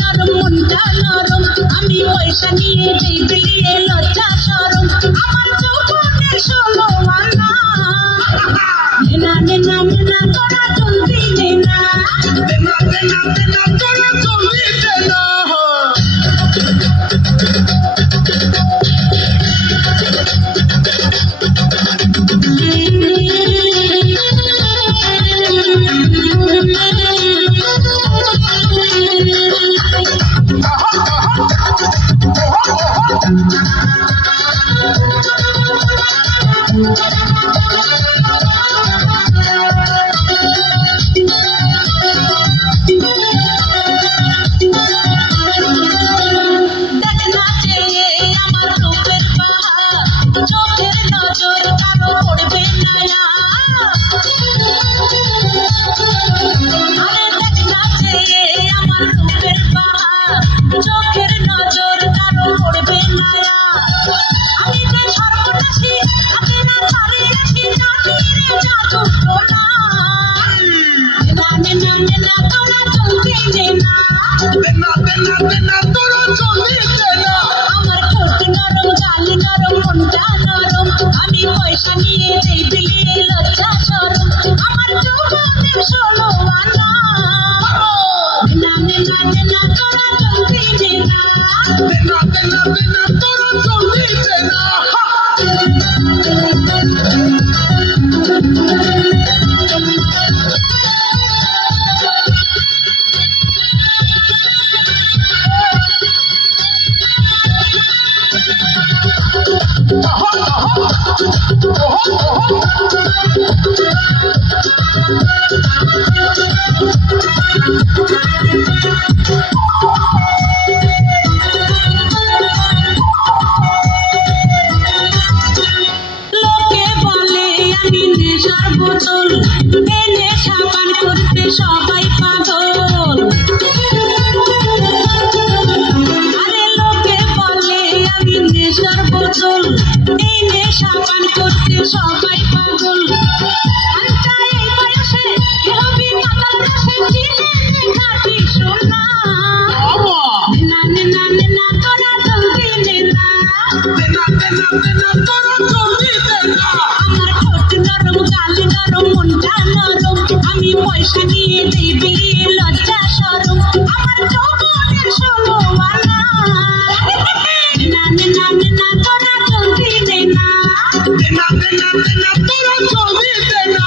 নরম মনটা নরম আমি পয়সা নিয়ে দেই বিলিয়ে লজ্জা শরম আমার যৌবনের 16 আনা নেনা নেনা নেনা তোরা জলদি নেনা দেনা দেনা দেনা তোরা জলদি দেনা চোখের নজর কারো পড়বে না আমি যে সর্বনাশী আমি না ছাড়ি আসি জানি রে জাদু টোনা নেনা নেনা তোরা জলদি নেনা দেনা দেনা দেনা তোরা জলদি দেনা আমার ঠোঁট নরম গাল নরম মনটা নরম আমি পয়সা নিয়ে দেই বিলিয়ে লজ্জা শরম আমার যৌবনের 16 আনা নেনা নেনা নেনা তোরা জলদি নেনা দেনা দেনা দেনা তোরা জলদি দেনা লোকে বলে আমি নেশার বোতল এ নেশা পান করতে সবাই পাগল আরে লোকে বলে আমি নেশার বোতল এই নেশা পান করতে সবাই পাগল আচ্ছা এই বয়সে কি হবি মাতাল দেশে চিনে খাটি সোনা নেনা নেনা নেনা তোরা জলদি নেনা দেনা দেনা দেনা তোরা জলদি দেনা আমার ঠোঁট নরম গাল নরম মনটা নরম আমি পয়সা নিয়ে দেই বিলিয়ে লজ্জা শরম আমার যৌবনের 16 আনা নেনা নেনা নেনা তোরা জলদি নেনা দেনা দেনা দেনা তোরা জলদি দেনা